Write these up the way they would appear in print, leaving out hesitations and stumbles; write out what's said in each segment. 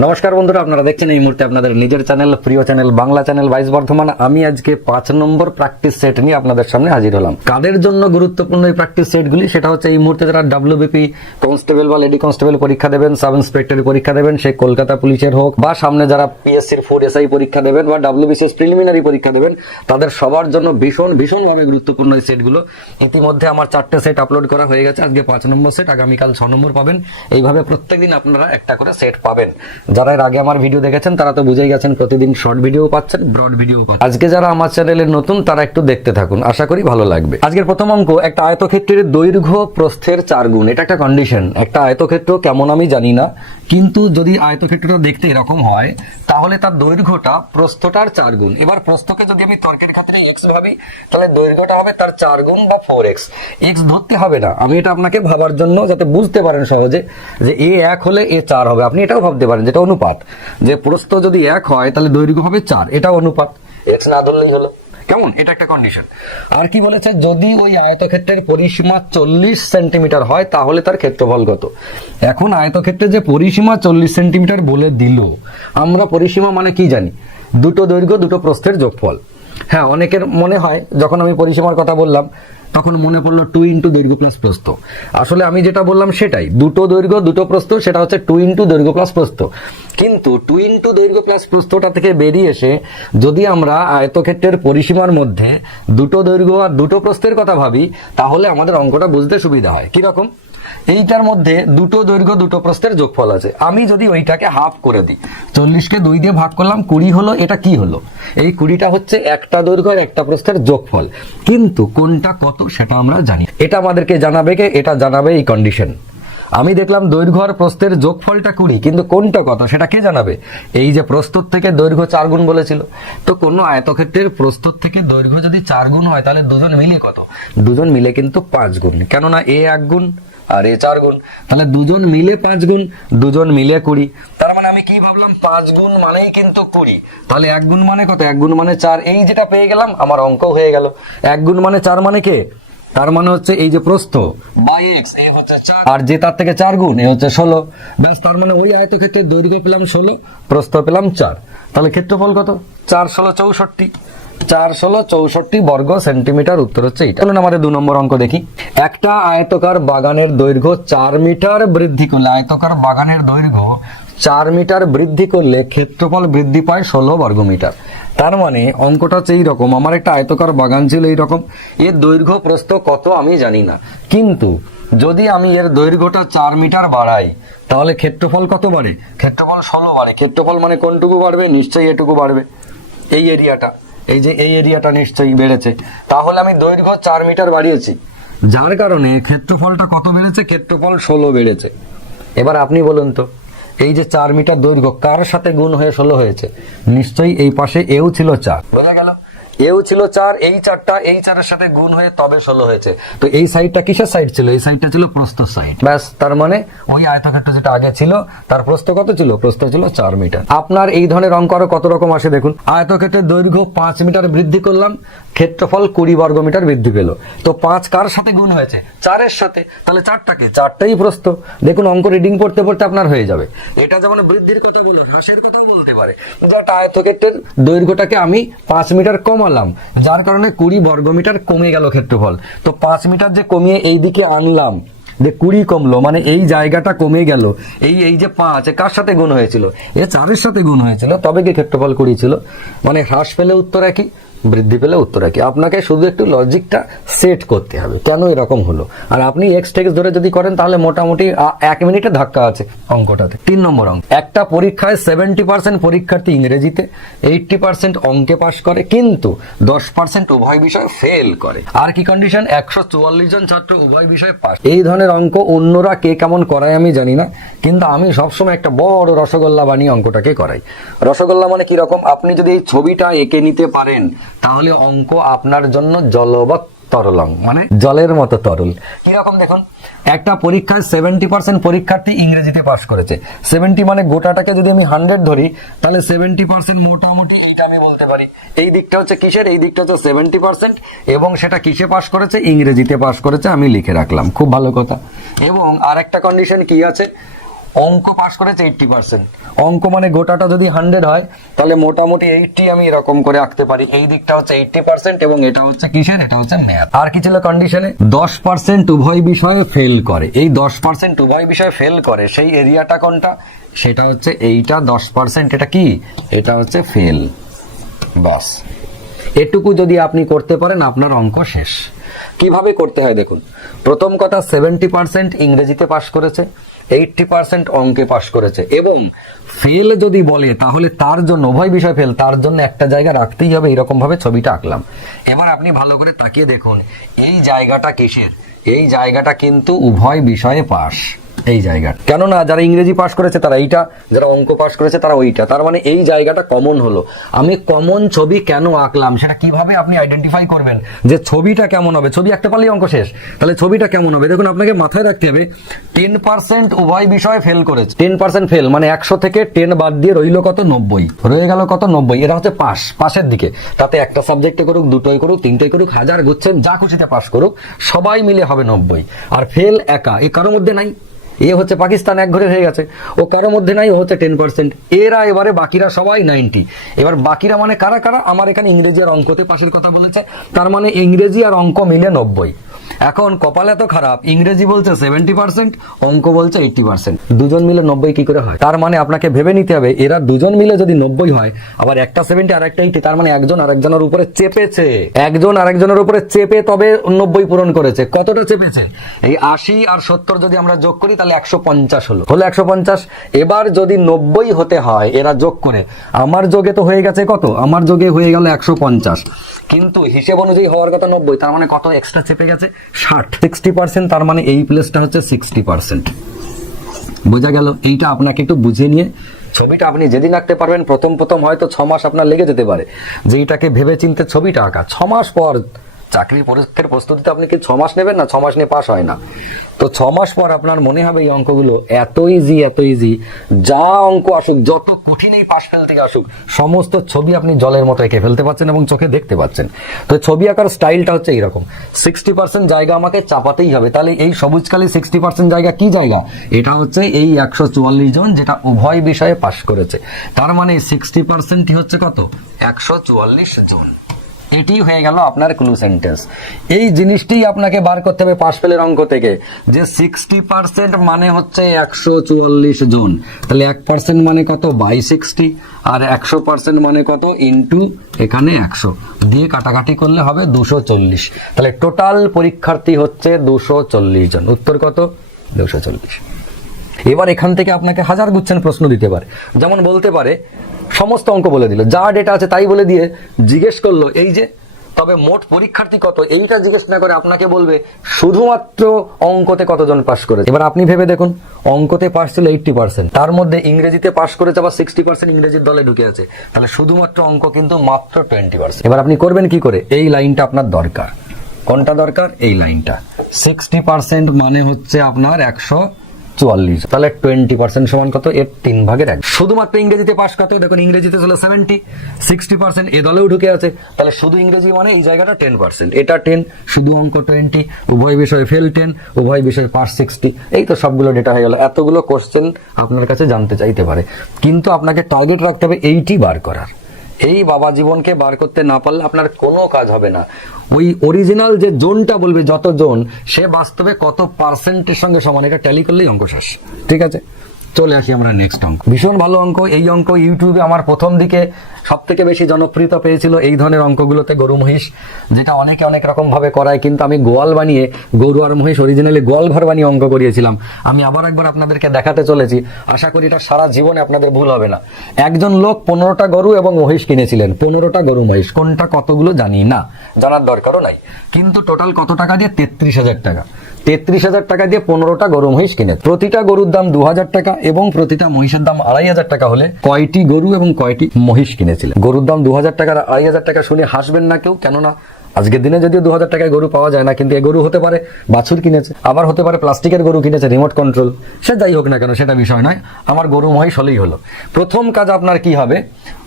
নমস্কার বন্ধুরা, আপনারা দেখছেন এই মুহূর্তে আপনাদের নিজের চ্যানেল, প্রিয় চ্যানেল, বাংলা চ্যানেল বাইশ বর্ধমান। আমি আজকে 5 নম্বর প্র্যাকটিস সেট নিয়ে আপনাদের সামনে হাজির হলাম। কাদের জন্য গুরুত্বপূর্ণ এই প্র্যাকটিস সেটগুলি, সেটা হচ্ছে এই মুহূর্তে যারা ডব্লিউবিপি কনস্টেবল বা লেডি কনস্টেবল পরীক্ষা দেবেন, সাব ইন্সপেক্টরি পরীক্ষা দেবেন, সে কলকাতা পুলিশের হোক বা সামনে যারা পিএসসির ফুড এসআই পরীক্ষা দেবেন বা ডব্লিউবিসিএস প্রিলিমিনারি পরীক্ষা দেবেন, তাদের সবার জন্য ভীষণভাবে গুরুত্বপূর্ণ এই সেটগুলো। ইতিমধ্যে আমার 4টে সেট আপলোড করা হয়ে গেছে। আজকে 5 নম্বর সেট, আগামীকাল 6 নম্বর পাবেন। এইভাবে প্রত্যেকদিন আপনারা একটা করে সেট পাবেন। যারা এর আগে আমার ভিডিও দেখেছেন তারা তো বুঝেই গেছেন, প্রতিদিন শর্ট ভিডিও পাচ্ছেন, ব্রড ভিডিও পাচ্ছেন। আজকে যারা আমার চ্যানেলে নতুন তারা একটু দেখতে থাকুন, আশা করি ভালো লাগবে। আজকের প্রথম অঙ্ক, একটা আয়তক্ষেত্রের দৈর্ঘ্য প্রস্থের 4 গুণ। এটা একটা কন্ডিশন। একটা আয়তক্ষেত্র কেমন আমি জানি না, কিন্তু যদি আয়তক্ষেত্রটা দেখতে এরকম হয় তাহলে তার দৈর্ঘ্যটা প্রস্থটার 4 গুণ। এবার প্রস্থকে যদি আমি তর্কের ক্ষেত্রে এক্স ভাবি, তাহলে দৈর্ঘ্যটা হবে তার 4 গুণ বা 4x। এক্স ধরতে হবে না, আমি এটা আপনাকে ভাবার জন্য যাতে বুঝতে পারেন সহজে যে এ 1 হলে এ 4 হবে। আপনি এটাও ভাবতে পারেন যেটা অনুপাত, যে প্রস্থ যদি 1 হয় তাহলে দৈর্ঘ্য হবে 4, এটাও অনুপাত। এক্স না ধরলেই হলো। কেমন? এটা একটা কন্ডিশন। আর কি বলেছে, যদি ওই আয়তক্ষেত্রের পরিসীমা 40 সেন্টিমিটার হয় তাহলে তার ক্ষেত্রফল কত। এখন আয়তক্ষেত্রে যে পরিসীমা 40 সেন্টিমিটার বলে দিল, আমরা পরিসীমা মানে কি জানি? দুটো দৈর্ঘ্য দুটো প্রস্থের যোগফল। হ্যাঁ, অনেকের মনে হয় যখন আমি পরিসীমার কথা বললাম তখন মনে পড়লো 2 ইন্টু দৈর্ঘ্য প্লাস প্রস্থ। আসলে আমি যেটা বললাম সেটাই, দুটো দৈর্ঘ্য দুটো প্রস্থ, সেটা হচ্ছে 2 ইন্টু দৈর্ঘ্য প্লাস প্রস্থ। কিন্তু 2 ইন্টু দৈর্ঘ্য প্লাস প্রস্থটা থেকে বেরিয়ে এসে যদি আমরা আয়তক্ষেত্রের পরিসীমার মধ্যে দুটো দৈর্ঘ্য আর দুটো প্রস্থের কথা ভাবি, তাহলে আমাদের অঙ্কটা বুঝতে সুবিধা হয়। কিরকম? এইটার মধ্যে দুটো দৈর্ঘ্য দুটো প্রস্থের যোগফল আছে। আমি যদি ওইটাকে হাফ করে দিই, 40কে 2 দিয়ে ভাগ করলাম, 20 হলো। এটা কি হলো? এই 20টা হচ্ছে একটা দৈর্ঘ্য আর একটা প্রস্থের যোগফল। কিন্তু কোনটা কত সেটা আমরা জানি। এটা আমাদেরকে জানাবে কে? এটা জানাবে এই কন্ডিশন। আমি দেখলাম দৈর্ঘ্য আর প্রস্থের যোগফলটা 20, কিন্তু কোনটা কত সেটা কে জানাবে? এই যে প্রস্থর থেকে দৈর্ঘ্য 4 গুণ বলেছিল, তো কোন আয়তক্ষেত্রের প্রস্থর থেকে দৈর্ঘ্য যদি 4 গুণ হয় তাহলে দুজন মিলে কত? দুজন মিলে কিন্তু 5 গুণ, কেননা এ 1 গুণ আর এ 4 গুণ, তাহলে দুজন মিলে 5 গুণ, দুজন মিলে 20। তার মানে আমি কি ভাবলাম, 5 গুণ মানেই কিন্তু 20। তাহলে 1 গুণ মানে কত? 1 গুণ মানে 4। এই যেটা পেয়ে গেলাম, আমার অঙ্ক হয়ে গেল। 1 গুণ মানে 4 মানে কে? তার মানে হচ্ছে এই যে প্রস্থ বাই এক্স, এ হচ্ছে 4, আর যে তার থেকে 4 গুণ, এ হচ্ছে 16। ব্যাস, তার মানে ওই আয়তক্ষেত্রের দৈর্ঘ্য পেলাম 16, প্রস্থ পেলাম 4। তাহলে ক্ষেত্রফল কত? 4 16 64। 4 16 64 বর্গ সেন্টিমিটার। উত্তর হচ্ছে এটা। চলুন আমাদের 2 নম্বর অঙ্ক দেখি। একটা আয়তকার বাগানের দৈর্ঘ্য 4 মিটার বৃদ্ধি করলে, আয়তকার বাগানের দৈর্ঘ্য 4 মিটার বৃদ্ধি করলে ক্ষেত্রফল বৃদ্ধি পায় 16 বর্গমিটার। তার মানে অঙ্কটা হচ্ছে এইরকম, আমার একটা আয়তকার বাগান ছিল এইরকম, এর দৈর্ঘ্য প্রস্থ কত আমি জানি না, কিন্তু যদি আমি এর দৈর্ঘ্যটা 4 মিটার বাড়াই তাহলে ক্ষেত্রফল কত বাড়ে? ক্ষেত্রফল 16 বাড়ে। ক্ষেত্রফল মানে কোনটুকু বাড়বে? নিশ্চয়ই এটুকু বাড়বে, এই এরিয়াটা। এই যে এই এরিয়াটা নিশ্চয়ই বেড়েছে। তাহলে আমি দৈর্ঘ্য 4 মিটার বাড়িয়েছি, যার কারণে ক্ষেত্রফলটা কত বেড়েছে? ক্ষেত্রফল 16 বেড়েছে। এবার আপনি বলুন তো, এই যে 4 মিটার দৈর্ঘ্য কার সাথে গুণ হয়ে 16 হয়েছে? নিশ্চয়ই এই পাশে এও ছিল 4, বোঝা গেল? এও ছিল 4, এই 4টা এই 4-এর সাথে গুণ হয়ে তবে 16 হয়েছে। তো এই সাইডটা কিসের সাইড ছিল? এই সাইডটা ছিল প্রস্থ সাইড। ব্যাস, তার মানে ওই আয়তক্ষেত্র যেটা আগে ছিল তার প্রস্থ কত ছিল? প্রস্থ ছিল 4 মিটার। আপনার এই ধরনের অঙ্ক আরো কত রকম আসে দেখুন। আয়তক্ষেত্রের দৈর্ঘ্য 5 মিটার বৃদ্ধি করলাম, ক্ষেত্রফল 20 বর্গমিটার বৃদ্ধি পেল। তো 5 কার সাথে গুণ হয়েছে? 4-এর সাথে। তাহলে 4টাকে, 4টাই প্রস্থ। দেখুন, অঙ্ক রিডিং পড়তে পড়তে আপনার হয়ে যাবে। এটা যেমন বৃদ্ধির কথা বললো, হ্রাসের কথাও বলতে পারে। যে একটা আয়তক্ষেত্রের দৈর্ঘ্যটাকে আমি 5 মিটার কমালাম, যার কারণে 20 বর্গমিটার কমে গেল ক্ষেত্রফল। তো 5 মিটার যে কমিয়ে এই দিকে আনলাম, যে 20 কমলো, মানে এই জায়গাটা কমে গেল। এই যে 5 কার সাথে গুণ হয়েছিল? এ 4-এর সাথে গুণ হয়েছিল, তবে কি ক্ষেত্রফল 20 ছিল। মানে হ্রাস পেলে উত্তর একই, বৃদ্ধি পেলে উত্তর একই। আপনাকে শুধু একটু লজিকটা সেট করতে হবে, কেন এরকম হলো। আর আপনি এক্স টেক্স ধরে যদি করেন তাহলে মোটামুটি 1 মিনিটে ধাক্কা আছে অঙ্কটাতে। 3 নম্বর অঙ্ক। একটা পরীক্ষায় 70% পরীক্ষার্থী ইংরেজিতে, 80% অঙ্কে পাস করে, কিন্তু 10% উভয় বিষয়ে ফেল করে। আর কি কন্ডিশন? 144 জন ছাত্র উভয় বিষয়ে পাস। এই ধরনের অঙ্ক অন্যরা কে কেমন করায় আমি জানি না, কিন্তু আমি সবসময় একটা বড় রসগোল্লা বানিয়ে অঙ্কটাকে করাই। রসগোল্লা মানে কি রকম? আপনি যদি এই ছবিটা এঁকে নিতে পারেন তাহলে অঙ্ক আপনার জন্য জলবৎ তরলং, মানে জলের মতো তরল। কিরকম দেখুন, একটা পরীক্ষায় 70% পরীক্ষার্থী ইংরেজিতে পাস করেছে। 70 মানে গোটাটাকে যদি আমি 100 ধরি তাহলে 70% মোটামুটি এইটা আমি বলতে পারি। এই দিকটা হচ্ছে কিসের? এই দিকটা হচ্ছে 70%, এবং সেটা কিসে পাস করেছে? ইংরেজিতে পাস করেছে। আমি লিখে রাখলাম, খুব ভালো কথা। এবং আরেকটা কন্ডিশন কি আছে? অঙ্ক পাস করেছে 80%। অঙ্ক মানে গোটাটা যদি 100 হয় তাহলে মোটামুটি 80 আমি এরকম করে আঁকতে পারি। এই দিকটা হচ্ছে 80% এবং এটা হচ্ছে কিসের, এটা হচ্ছে ম্যাথ। আর কি ছিল কন্ডিশনে, 10% উভয় বিষয়ে ফেল করে। এই 10% উভয় বিষয়ে ফেল করে সেই এরিয়াটা কোনটা, সেটা হচ্ছে এইটা 10%। এটা কি, এটা হচ্ছে ফেল। বাস এটুকু যদি আপনি করতে পারেন আপনার অঙ্ক শেষ। কিভাবে করতে হয় দেখুন, প্রথম কথা 70% ইংরেজিতে পাস করেছে, 80% অঙ্কে পাস করেছে, এবং ফেল যদি বলে তাহলে তার জন্য উভয় বিষয় ফেল, তার জন্য একটা জায়গা রাখতেই হবে। এরকম ভাবে ছবিটা আঁকলাম। এবার আপনি ভালো করে তাকিয়ে দেখুন এই জায়গাটা কিসের, এই জায়গাটা কিন্তু উভয় বিষয়ে পাস। এই জায়গা কেননা যারা ইংরেজি পাস করেছে তারা এইটা, যারা অঙ্ক পাস করেছে তারা ওইটা, তার মানে এই জায়গাটা কমন হলো। আমি কমন ছবি কেন আঁকলাম সেটা কিভাবে আপনি আইডেন্টিফাই করবেন যে ছবিটা কেমন হবে। ছবি আঁকতে পারলেই অঙ্ক শেষ, তাহলে ছবিটা কেমন হবে দেখুন। আপনাকে মাথায় রাখতে হবে 10% উভয় বিষয়ে ফেল করেছে। 10% ফেল মানে 100 থেকে 10 বাদ দিয়ে রইল কত, 90। রয়ে গেল কত, 90। এটা হচ্ছে পাস, পাসের দিকে। তাতে একটা সাবজেক্টে করুক, দুটোই করুক, তিনটোই করুক, হাজার গুচ্ছেন যা খুশিতে পাস করুক, সবাই মিলে হবে 90। আর ফেল একা, এ কারোর মধ্যে নাই। এ হচ্ছে পাকিস্তান, এক ঘরে হয়ে গেছে, ও কারোর মধ্যে নাই, ও হচ্ছে 10%। এরা এবারে বাকিরা সবাই 90। এবার বাকিরা মানে কারা কারা, আমার এখানে ইংরেজি আর অঙ্কতে পাশের কথা বলেছে, তার মানে ইংরেজি আর অঙ্ক মিলে 90। এখন কপাল এত খারাপ, ইংরেজি বলছে 70%, অঙ্ক বলছে 80%। দুজন মিলে 90 কি করে হয়? তার মানে আপনাকে ভেবে নিতে হবে এরা দুজন মিলে যদি 90 হয়, আবার একটা 70 আর একটা 80, তার মানে একজন আরেকজনের উপরে চেপেছে, একজন আরেকজনের উপরে চেপে তবে 90 পূরণ করেছে। কতটা চেপেছে, এই 80 আর 70 যদি আমরা যোগ করি তাহলে 150 হলো 150। এবার যদি 90 হতে হয় এরা যোগ করে, আমার যোগে তো হয়ে গেছে কত, আমার যোগে হয়ে গেল 150, কিন্তু হিসেব অনুযায়ী হওয়ার কথা 90, তার মানে কত এক্সট্রা চেপে গেছে, 60। তার মানে এই প্লেসটা হচ্ছে 60%। বোঝা গেল? এইটা আপনাকে একটু বুঝে নিয়ে ছবিটা আপনি যেদিন আঁকতে পারবেন, প্রথম প্রথম হয়তো 6 মাস আপনার লেগে যেতে পারে যে এটাকে ভেবে চিন্তে ছবিটা আঁকা। 6 মাস পর চাকরির পরীক্ষার প্রস্তুতিতে আপনি কি 6 মাস নেবেন না? 6 মাস নিয়ে পাস হয় না। তো 6 মাস পর আপনার মনে হবে এই অঙ্কগুলো এত ইজি, এত ইজি, যা অঙ্ক আসুক, যত কঠিন এই পাশ ফেল থেকে আসুক, সমস্ত ছবি আপনি জলের মতো এঁকে ফেলতে পারছেন এবং চোখে দেখতে পাচ্ছেন। তো ছবি আঁকার স্টাইলটা হচ্ছে এইরকম, 60% জায়গা আমাকে চাপাতেই হবে। তাহলে এই সবুজকালী 60% জায়গা কি জায়গা, এটা হচ্ছে এই 144 জন যেটা উভয় বিষয়ে পাশ করেছে। তার মানে 60%ই হচ্ছে কত, 144 জন। এটি হয়ে গেল আপনার ক্লু সেন্টেন্স। এই জিনিসটি আপনাকে বার করতে হবে পাশ ফেলের অঙ্ক থেকে, যে 60% মানে হচ্ছে 144 জন। তাহলে 1% মানে কত, বাই 60, আর 100% মানে কত, ইন্টু এখানে 100 দিয়ে কাটাকাটি করলে হবে 240। তাহলে টোটাল পরীক্ষার্থী হচ্ছে 240 জন। উত্তর কত, 240। এবার এখান থেকে আপনাকে হাজার গুচ্ছেন প্রশ্ন দিতে পারে। যেমন বলতে পারে সমস্ত অঙ্ক বলে দিল, যা ডেটা আছে তাই বলে দিয়ে জিজ্ঞেস করলো এই যে তবে মোট পরীক্ষার্থী কত, এইটা জিজ্ঞেস না করে আপনাকে বলবে শুধুমাত্র অঙ্কতে কতজন পাশ করেছে। এবার আপনি ভেবে দেখুন, অঙ্কতে পাশ ছিল 80%, তার মধ্যে ইংরেজিতে পাশ করেছে আবার 60% ইংরেজির দলে ঢুকে আছে, তাহলে শুধুমাত্র অঙ্ক কিন্তু মাত্র 20%। এবার আপনি করবেন কি করে, এই লাইনটা আপনার দরকার। কোনটা দরকার, এই লাইনটা। 60% মানে হচ্ছে আপনার 144, তাহলে 20% সমান কত, এর 3/1। শুধুমাত্র ইংরেজিতে পাস কত, দেখুন ইংরেজিতে ছিল 70, 60% এ দলেও ঢুকে আছে, তাহলে শুধু ইংরেজি মানে এই জায়গাটা 10%, এটা 10, শুধু অঙ্ক 20, উভয় বিষয়ে ফেল 10, উভয় বিষয়ে পাস 60। এই তো সবগুলো ডেটা হয়ে গেল। এতগুলো কোশ্চেন আপনার কাছে জানতে চাইতে পারে, কিন্তু আপনাকে টার্গেট রাখতে হবে এইটি বার করার। এই বাবা জীবনকে বার করতে না পারলে আপনার কোনো কাজ হবে না। ওই অরিজিনাল যে জোনটা বলবে, যত জোন, সে বাস্তবে কত পার্সেন্টের সঙ্গে সমান, এটা ট্যালি করলেই অঙ্ক শেষ। ঠিক আছে, চলে আসি আমরা নেক্সট অঙ্ক। ভীষণ ভালো অঙ্ক। এই অঙ্ক ইউটিউবে আমার প্রথম দিকে সব থেকে বেশি জনপ্রিয়তা পেয়েছিল এই ধরনের অঙ্কগুলোতে, গরু মহিষ, যেটা অনেকে অনেক রকম ভাবে করায়, কিন্তু আমি গোয়াল বানিয়ে, গরু আর মহিষ অরিজিনালি গোয়াল ঘর বানিয়ে অঙ্ক করিয়েছিলাম। আমি আবার একবার আপনাদেরকে দেখাতে চলেছি, আশা করি এটা সারা জীবনে আপনাদের ভুল হবে না। একজন লোক 15টা গরু এবং মহিষ কিনেছিলেন, 15টা গরু মহিষ, কোনটা কতগুলো জানি না, জানার দরকারও নাই, কিন্তু টোটাল কত টাকা দিয়ে, 33,000 টাকা। 33,000 টাকা দিয়ে 15টা গরু মহিষ কিনে, প্রতিটা গরুর দাম 2,000 টাকা এবং প্রতিটা মহিষের দাম 2,500 টাকা হলে কয়টি গরু এবং কয়টি মহিষ কিনেছিলেন? গরুর দাম 2,000 টাকা আর 2,500 টাকা শুনে হাসবেন না কেউ, কেননা আজকের দিনে যদিও 2,000 টাকায় গরু পাওয়া যায় না, কিন্তু এই গরু হতে পারে বাছুর কিনেছে, আবার হতে পারে প্লাস্টিকের গরু কিনেছে, রিমোট কন্ট্রোল, সে যাই হোক না কেন সেটা বিষয় নয়, আমার গরু মহিষ হলেই হলো। প্রথম কাজ আপনার কি হবে,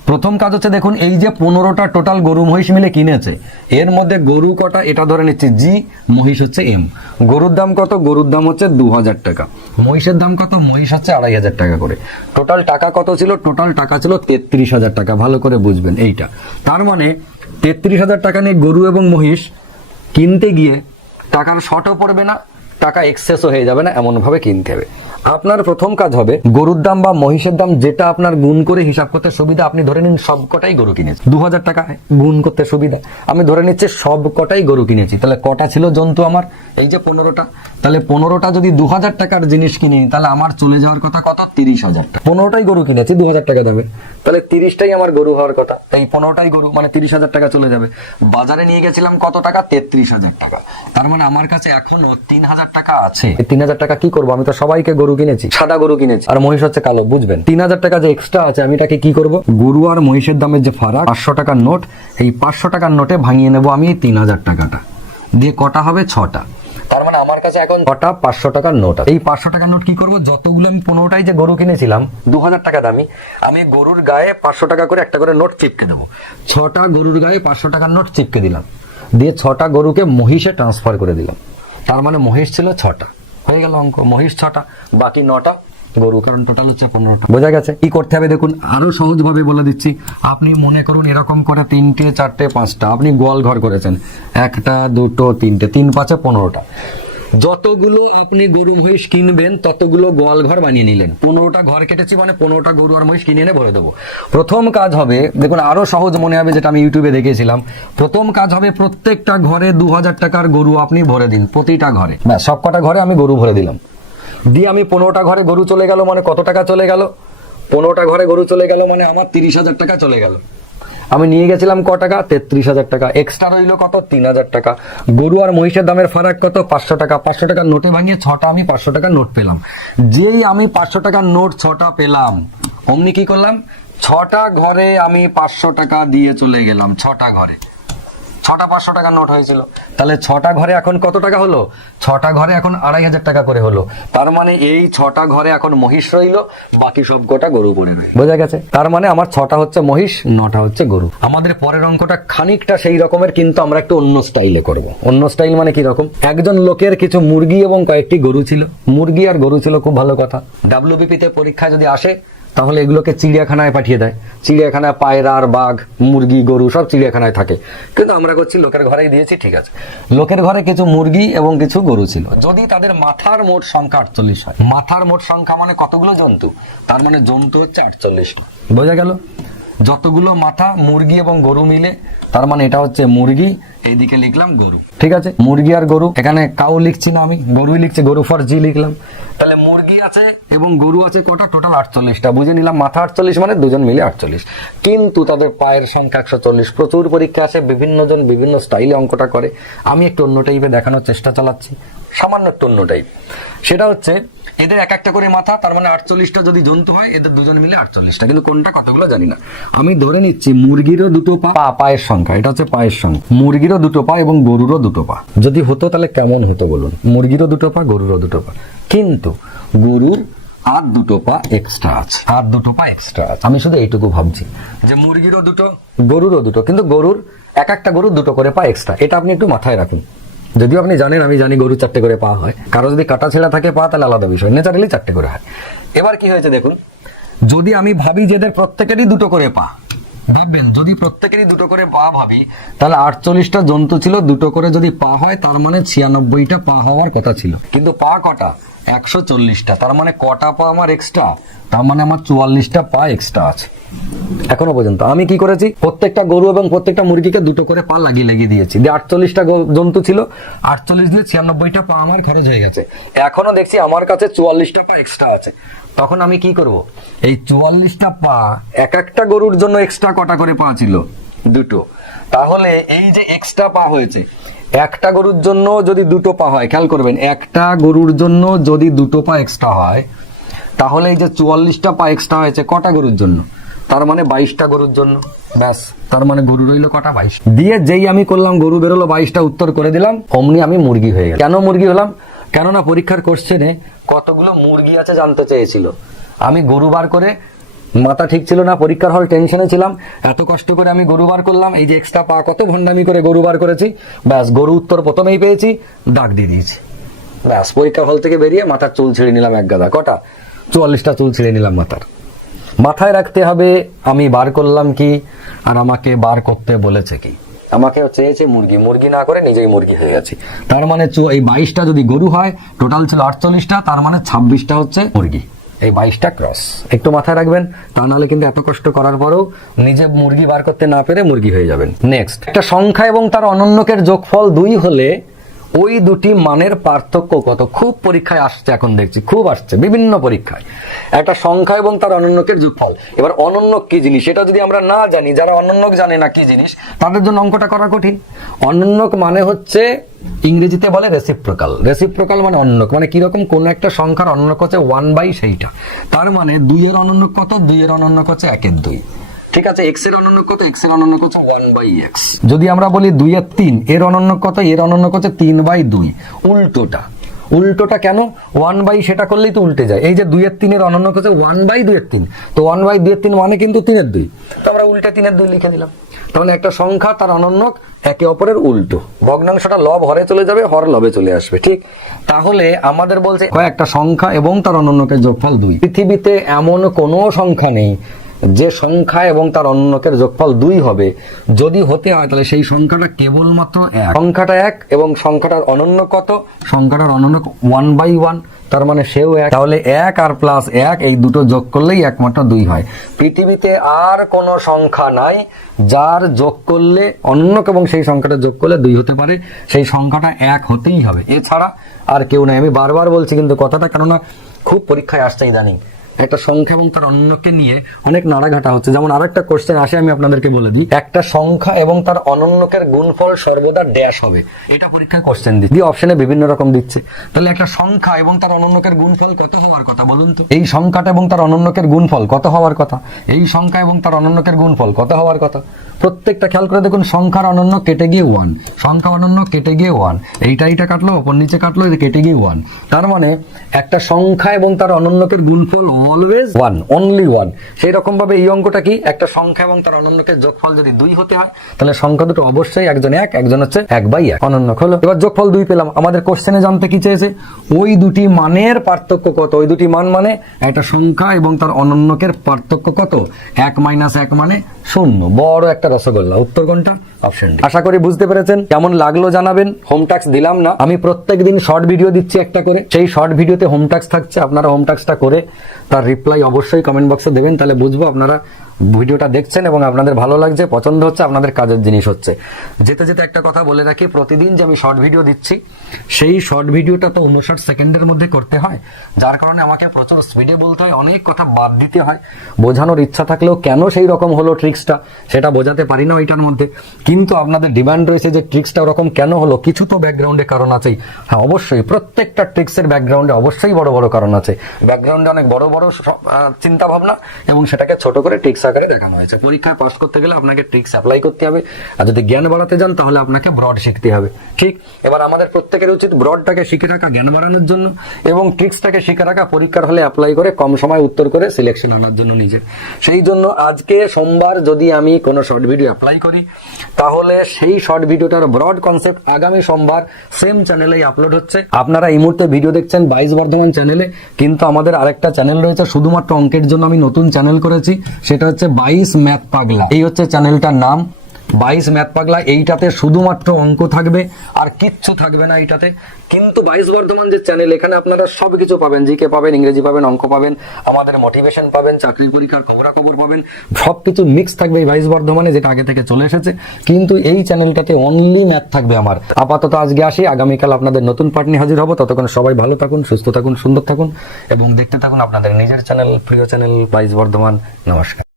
প্রথম কাজ হচ্ছে দেখুন, এই যে 15টা টোটাল গরু মহিষ মিলে কিনেছে, এর মধ্যে গরু কটা এটা ধরে নিচ্ছে জি, মহিষ হচ্ছে এম। গরুর দাম কত? গরুর দাম হচ্ছে 2000 টাকা। মহিষের দাম কত? মহিষ হচ্ছে 2500 টাকা করে। টোটাল টাকা কত ছিল? টোটাল টাকা ছিল 33,000 টাকা। ভালো করে বুঝবেন এইটা। তার মানে 33,000 টাকা নিয়ে গরু এবং মহিষ কিনতে গিয়ে টাকার শর্টও পড়বে না, টাকা এক্সেসও হয়ে যাবে না, এমন ভাবে কিনতে হবে। আপনার প্রথম কাজ হবে গরুর দাম বা মহিষের দাম যেটা আপনার গুণ করে হিসাব করতে সুবিধা, আপনি ধরে নিন সবকটাই গরু কিনেছি, 2000 টাকা গুণ করতে সুবিধা। আমি ধরে নিচ্ছি সবকটাই গরু কিনেছি, তাহলে কটা ছিল জন্তু আমার? এই যে 15টা। তাহলে 15টা যদি 2000 টাকার জিনিস কিনি, তাহলে আমার চলে যাওয়ার কথা কত? 30,000 টাকা। 15টাই গরু কিনেছি 2000 টাকা দামে, তাহলে 30টাই আমার গরু হওয়ার কথা। এই 15টাই গরু মানে 30,000 টাকা চলে যাবে। বাজারে নিয়ে গেছিলাম কত টাকা? 33,000 টাকা। তার মানে আমার কাছে এখনো 3,000 টাকা আছে। 3,000 টাকা কি করবো? আমি তো সবাইকে গরু কিনেছি, সাদা গরু কিনেছি, আর মহিষ হচ্ছে কালো। বুঝবেন 3,000 টাকা যে এক্সট্রা আছে, আমি এটাকে কি করব? গরু আর মহিষের দামের যে ফারাক 500 টাকার নোট, এই 500 টাকার নোটে ভাঙিয়ে নেবো আমি এই 3,000 টাকাটা দিয়ে। কটা হবে? 6টা। তার মানে আমার কাছে এখন কটা 500 টাকার নোট আছে। এই 500 টাকার নোট কি করব? যতগুলো আমি 15টাই যে গরু কিনেছিলাম 2000 টাকা দামি, আমি গরুর গায়ে 500 টাকা করে একটা করে নোট চিপকে দেবো। 6টা গরুর গায়ে 500 টাকার নোট চিপকে দিলাম, দিয়ে 6টা গরুকে মহিষে ট্রান্সফার করে দিলাম। তার মানে মহিষ ছিল 6টা, হয়ে গেল অঙ্ক। মহিষ 6টা, বাকি 9টা গরু, কারণ টোটাল হচ্ছে 15টা। বোঝা গেছে? কি করতে হবে দেখুন, আরো সহজ ভাবে বলে দিচ্ছি। আপনি মনে করুন এরকম করে 3টে 4টে 5টা আপনি গোয়াল ঘর করেছেন, 1টা 2টো 3টে, 3 5 15টা। যতগুলো আপনি গরু মহিষ কিনবেন ততগুলো গোয়াল ঘর বানিয়ে নিলেন। 15টা ঘর কেটেছি মানে 15টা গরু আর মহিষ কিনে এনে ভরে দেবো। প্রথম কাজ হবে দেখুন, আরো সহজ মনে হবে, যেটা আমি ইউটিউবে দেখেছিলাম। প্রথম কাজ হবে প্রত্যেকটা ঘরে 2000 টাকার গরু আপনি ভরে দিন, প্রতিটা ঘরে। ব্যাস, সবকটা ঘরে আমি গরু ভরে দিলাম। দিয়ে আমি 15টা ঘরে গরু চলে গেল মানে কত টাকা চলে গেল? 15টা ঘরে গরু চলে গেল মানে আমার 30,000 টাকা চলে গেল। আমি নিয়ে গেছিলাম ক টাকা? 33,000 টাকা। এক্সট্রা রইল কত? 3,000 টাকা। গরু আর মহিষের দামের ফারাক কত? 500 টাকা। 500 টাকার নোটে ভাঙিয়ে 6টা আমি 500 টাকার নোট পেলাম। যেই আমি 500 টাকার নোট 6টা পেলাম, অমনি কি করলাম? 6টা ঘরে আমি 500 টাকা দিয়ে চলে গেলাম। 6টা ঘরে 6টা 500 টাকার নোট হয়েছিল, তাহলে 6টা ঘরে এখন কত টাকা হলো? 6টা ঘরে এখন 2,500 টাকা করে হলো। তার মানে এই 6টা ঘরে এখন মহিষ রইলো, বাকি সব কটা গরু পড়ে রইল। বোঝা গেছে? তার মানে আমার 6টা হচ্ছে মহিষ, 9টা হচ্ছে গরু। আমাদের পরের অঙ্কটা খানিকটা সেই রকমের, কিন্তু আমরা একটু অন্য স্টাইলে করব। অন্য স্টাইল মানে কি রকম? একজন লোকের কিছু মুরগি এবং কয়েকটি গরু ছিল। মুরগি আর গরু ছিল, খুব ভালো কথা। WBP তে পরীক্ষা যদি আসে তাহলে এগুলোকে চিড়িয়াখানায় পাঠিয়ে দেয়। চিড়িয়াখানায় পায়রা আর বাঘ, মুরগি, গরু সব চিড়িয়াখানায় থাকে, কিন্তু আমরা করছি লোকের ঘরেই দিয়েছি। ঠিক আছে, লোকের ঘরে কিছু মুরগি এবং কিছু গরু ছিল। যদি তাদের মাথার মোট সংখ্যা 48 হয়, মাথার মোট সংখ্যা মানে কতগুলো জন্তু? তার মানে জন্তু হচ্ছে 48। বোঝা গেল? যতগুলো মাথা মুরগি এবং গরু মিলে, তার মানে এটা হচ্ছে মুরগি, এইদিকে লিখলাম গরু। ঠিক আছে, মুরগি আর গরু। এখানে কাউ লিখছি না আমি, গরুই লিখছি, গরু ফর জি লিখলাম। তাহলে মুরগি আছে এবং গরু আছে কটা? টোটাল 48টা। বুঝে নিলাম মাথা 48 মানে দুজন মিলে 48, কিন্তু তাদের পায়ের সংখ্যা 140। প্রচুর পরীক্ষা আসে, বিভিন্ন জন বিভিন্ন স্টাইলে অঙ্কটা করে। আমি একটু অন্য টাইপে দেখানোর চেষ্টা চালাচ্ছি, সামান্য একটু অন্য টাইপ। সেটা হচ্ছে এদের এক একটা করে মাথা, তার মানে 48টা যদি জন্তু হয়, এদের দুজন মিলে 48টা, কিন্তু কোনটা কতগুলো জানি না। আমি ধরে নিচ্ছি মুরগিরও 2টো পা, পায়ের সংখ্যা, এটা হচ্ছে পায়ের সংখ্যা। মুরগিরও 2টো পা এবং গরুরও 2টো পা। যদি হতো তাহলে কেমন হতো বলুন? মুরগিরও 2টো পা, গরুরও 2টো পা, কিন্তু গরুর আর 2টো পা এক্সট্রা আছে, আর 2টো পা এক্সট্রা আছে। আমি শুধু এইটুকু ভাবছি যে মুরগিরও 2টো, গরুরও 2টো, কিন্তু গরুর এক একটা গরুর 2টো করে পা এক্সট্রা। এটা আপনি একটু মাথায় রাখুন। যদিও আপনি জানেন, আমি জানি গরু 4টে করে পা হয়, কারো যদি কাটা ছেঁড়া থাকে পা তাহলে আলাদা বিষয়, ন্যাচারালি 4টে করে হয়। এবার কি হয়েছে দেখুন, যদি আমি ভাবি যে এদের প্রত্যেকেরই 2টো করে পা, ভাববেন যদি প্রত্যেকেরই 2টো করে পা ভাবি, তাহলে 48টা জন্তু ছিল, 2টো করে যদি পা হয় তার মানে 96টা পা হওয়ার কথা ছিল, কিন্তু পা কটা? 140টা। তার মানে কটা পা আমার এক্সট্রা? তার মানে আমার 44টা পা এক্সট্রা আছে। এখনো পর্যন্ত আমি কি করেছি? প্রত্যেকটা গরু এবং প্রত্যেকটা মুরগিকে 2টো করে পা লাগিয়ে দিয়েছি, দিয়ে 48টা জন্তু ছিল, 48 দিয়ে 96টা পা আমার খরচ হয়ে গেছে। এখনো দেখছি আমার কাছে 44টা পা এক্সট্রা আছে। তখন আমি কি করব? এই 44টা পা, এক একটা গরুর জন্য এক্সট্রা কটা করে পা ছিল? 2টো। তাহলে এই যে এক্সট্রা পা হয়েছে, একটা গরুর জন্য যদি 2টো পা হয়, খেয়াল করবেন, একটা গরুর জন্য যদি 2টো পা এক্সট্রা হয়, তাহলে এই যে 44টা পা এক্সট্রা হয়েছে কটা গরুর জন্য? তার মানে 22টা গরুর জন্য। ব্যাস, তার মানে গরু রইলো কটা? 22। দিয়ে যেই আমি করলাম গরু বেরোলো 22টা, উত্তর করে দিলাম, অমনি আমি মুরগি হয়ে গেলাম। কেন মুরগি হলাম? কেননা পরীক্ষার কোশ্চেনে কতগুলো মুরগি আছে জানতে চেয়েছিল। আমি গরু বার করে মাথা ঠিক ছিল না, পরীক্ষার হল টেনশনে ছিলাম, এত কষ্ট করে আমি গরু বার করলাম, এই যে এক্সট্রা পা কত ভণ্ডামি করে গরু বার করেছি, ব্যাস গরু উত্তর প্রথমেই পেয়েছি, দাগ দিয়ে দিয়েছি, ব্যাস পরীক্ষা হল থেকে বেরিয়ে মাথার চুল ছিঁড়ে নিলাম এক গাদা। কটা? 44টা চুল ছিঁড়ে নিলাম মাথার। মাথায় রাখতে হবে আমি বার করলাম কি আর আমাকে বার করতে বলেছে কি। আমাকে চেয়েছে মুরগি, মুরগি না করে নিজেই মুরগি হয়ে গেছি। তার মানে এই 22টা যদি গরু হয়, টোটাল ছিল 48টা, তার মানে 26টা হচ্ছে মুরগি। এই 22টা ক্রস একটু মাথায় রাখবেন, তা নাহলে কিন্তু এত কষ্ট করার পরেও নিজে মুরগি বার করতে না পেরে মুরগি হয়ে যাবেন। নেক্সট, একটা সংখ্যা এবং তার অনন্যকের যোগফল 2 হলে ওই দুটি মানের পার্থক্য কত? খুব পরীক্ষায় আসছে, এখন দেখছি খুব আসছে বিভিন্ন পরীক্ষায়। একটা সংখ্যা এবং তার অনন্যকের যোগফল। এবার অনন্যক কি জিনিস সেটা যদি আমরা না জানি, যারা অনন্যক জানে না কি জিনিস, তাদের জন্য অঙ্কটা করা কঠিন। অনন্যক মানে হচ্ছে ইংরেজিতে বলে রেসিপ্রোকাল। রেসিপ্রোকাল মানে অনন্যক, মানে কিরকম, কোন একটা সংখ্যার অনন্যক হচ্ছে 1/, সেইটা। তার মানে 2 এর অনন্যক কত? 2 এর অনন্যক হচ্ছে 1 এর 2। ঠিক আছে, x এর অনন্যক কত? x এর অনন্যক হচ্ছে 1/x। যদি আমরা বলি 2 এর 3, এর অনন্যক কত? এর অনন্যক হচ্ছে 3/2। উল্টোটা কেন? 1/, সেটা করলেই তো উল্টে যায়। এই যে 2 এর 3 এর অনন্যক হচ্ছে 1/2 এর 3, তো 1/2 এর 3 মানে কিন্তু 3 এর 2, তো আমরা উল্টে 3 এর 2 লিখে দিলাম। তাহলে একটা সংখ্যা তার অনন্যক একে অপরের উল্টো, ভগ্নাংশটা লব হরে চলে যাবে, হর লবে চলে আসবে। ঠিক, তাহলে আমাদের বলছে একটা সংখ্যা এবং তার অনন্যকের যোগফল 2। পৃথিবীতে এমন কোনো সংখ্যা নেই যে সংখ্যা এবং তার অনন্যকের যোগফল 2 হবে। যদি হতে হয় তাহলে সেই সংখ্যাটা কেবলমাত্র 1। সংখ্যাটা 1 এবং সংখ্যাটার অনন্যক কত? সংখ্যাটার অনন্যক 1/1, তার মানে সেও 1। তাহলে 1 আর প্লাস 1 এই দুটো যোগ করলেই একমাত্র 2 হয়। পৃথিবীতে আর কোনো সংখ্যা নাই যার যোগ করলে অনন্যক এবং সেই সংখ্যাটা যোগ করলে 2 হতে পারে, সেই সংখ্যাটা 1 হতেই হবে, এছাড়া আর কেউ নাই। আমি বারবার বলছি কিন্তু কথাটা, কেননা খুব পরীক্ষায় আসছে ইদানিং একটা সংখ্যা এবং তার অনন্যকে নিয়ে অনেক নাড়াঘাটা হচ্ছে। যেমন আরেকটা কোশ্চেন আসে, আমি আপনাদেরকে বলে দিই, একটা সংখ্যা এবং তার অনন্যকের গুণফল সর্বদা ড্যাশ হবে। এটা পরীক্ষায় কোশ্চেন দিচ্ছে, অপশনে বিভিন্ন রকম দিচ্ছে। তাহলে একটা সংখ্যা এবং তার অনন্যকের গুণফল কত হওয়ার কথা বলুন তো? এই সংখ্যাটা এবং তার অনন্যকের গুণফল কত হওয়ার কথা? এই সংখ্যা এবং তার অনন্যকের গুণফল কত হওয়ার কথা? প্রত্যেকটা খেয়াল করে দেখুন, সংখ্যার অনন্য কেটে গিয়ে 1, সংখ্যা অনন্য কেটে গিয়ে 1, এইটা কাটলো, ওপর নিচে কাটলো, কেটে গিয়ে 1। তার মানে একটা সংখ্যা এবং তার অনন্যকের গুণফল অলওয়েজ 1, অনলি 1। সেই রকম ভাবে এই অঙ্কটা কি, একটা সংখ্যা এবং তার অনন্যকের যোগফল যদি 2 হতে হয়, তাহলে সংখ্যা দুটো অবশ্যই একজন 1, একজন হচ্ছে 1/1। অনন্যক হলো। এবার যোগফল 2 পেলাম। আমাদের কোশ্চেনে জানতে কি চেয়েছে? ওই দুটি মানের পার্থক্য কত? ওই দুটি মান মানে একটা সংখ্যা এবং তার অনন্যকের পার্থক্য কত? 1 - 1 মানে 0। বড় একটা রসগোল্লা। উত্তর কোনটা? Option D. আশা করি বুঝতে পেরেছেন। কেমন লাগলো জানাবেন। হোম টাস্ক দিলাম না, আমি প্রত্যেকদিন শর্ট ভিডিও দিচ্ছি একটা করে, সেই শর্ট ভিডিওতে হোম টাস্ক থাকছে। আপনারা হোম টাস্কটা করে তার রিপ্লাই অবশ্যই কমেন্ট বক্সে দেবেন, তাহলে বুঝবো আপনারা ভিডিওটা দেখছেন এবং আপনাদের ভালো লাগছে, পছন্দ হচ্ছে, আপনাদের কাজের জিনিস হচ্ছে। যেতে যেতে একটা কথা বলে রাখি, প্রতিদিন যে আমি শর্ট ভিডিও দিচ্ছি, সেই শর্ট ভিডিওটা তো 59 সেকেন্ডের মধ্যে করতে হয়, যার কারণে আমাকে প্রচুর স্পিডে বলতে হয়, অনেক কথা বাদ দিতে হয়। বোঝানোর ইচ্ছা থাকলেও কেন সেই রকম হলো ট্রিক্সটা, সেটা বোঝাতে পারি না ওইটার মধ্যে। কিন্তু আপনাদের ডিমান্ড রয়েছে যে ট্রিক্সটা ওরকম কেন হলো, কিছু তো ব্যাকগ্রাউন্ডে কারণ আছেই। হ্যাঁ, অবশ্যই প্রত্যেকটা ট্রিক্সের ব্যাকগ্রাউন্ডে অবশ্যই বড় বড় কারণ আছে। ব্যাকগ্রাউন্ডে অনেক বড় বড় চিন্তা ভাবনা এবং সেটাকে ছোট করে ট্রিক্স আকারে দেখানো হয়েছে। পরীক্ষায় পাস করতে গেলে আপনাকে ট্রিক্স অ্যাপ্লাই করতে হবে, আর যদি জ্ঞান বাড়াতে যান তাহলে আপনাকে ব্রড শিখতে হবে। ঠিক, এবার আমাদের প্রত্যেকের উচিত ব্রডটাকে শিখে রাখা জ্ঞান বাড়ানোর জন্য, এবং ট্রিক্সটাকে শিখে রাখা পরীক্ষার হলে অ্যাপ্লাই করে কম সময় উত্তর করে সিলেকশন আনার জন্য নিজের। সেই জন্য আজকে সোমবার যদি আমি কোনো শর্ট ভিডিও অ্যাপ্লাই করি, তাহলে সেই শর্ট ভিডিওটার ব্রড কনসেপ্ট আগামী সোমবার সেম চ্যানেলেই আপলোড হচ্ছে। আপনারা এই মুহূর্তে ভিডিও দেখছেন 22 বর্ধমান চ্যানেলে, কিন্তু আমাদের আরেকটা চ্যানেল রয়েছে শুধুমাত্র অঙ্কের জন্য। আমি নতুন চ্যানেল করেছি, সেটা হচ্ছে 22 ম্যাথ পাগলা। এই হচ্ছে চ্যানেলটার নাম, 22 ম্যাথ পাগলা। এইটাতে শুধুমাত্র অঙ্ক থাকবে, আর কিচ্ছু থাকবে না এইটাতে। কিন্তু 22 বর্ধমান যে চ্যানেল, এখানে আপনারা সবকিছু পাবেন, জিকে পাবেন, ইংরেজি পাবেন, অঙ্ক পাবেন, আমাদের মোটিভেশন পাবেন, চাকরির পরীক্ষার খবরাখবর পাবেন, সবকিছু মিক্স থাকবে এই 22 বর্ধমানে, যেটা আগে থেকে চলে এসেছে। কিন্তু এই চ্যানেলটাতে অনলি ম্যাথ থাকবে আমার। আপাতত আজকে আসি, আগামীকাল আপনাদের নতুন পার্ট নিয়ে হাজির হবো। ততক্ষণ সবাই ভালো থাকুন, সুস্থ থাকুন, সুন্দর থাকুন এবং দেখতে থাকুন আপনাদের নিজের চ্যানেল, প্রিয় চ্যানেল 22 বর্ধমান। নমস্কার।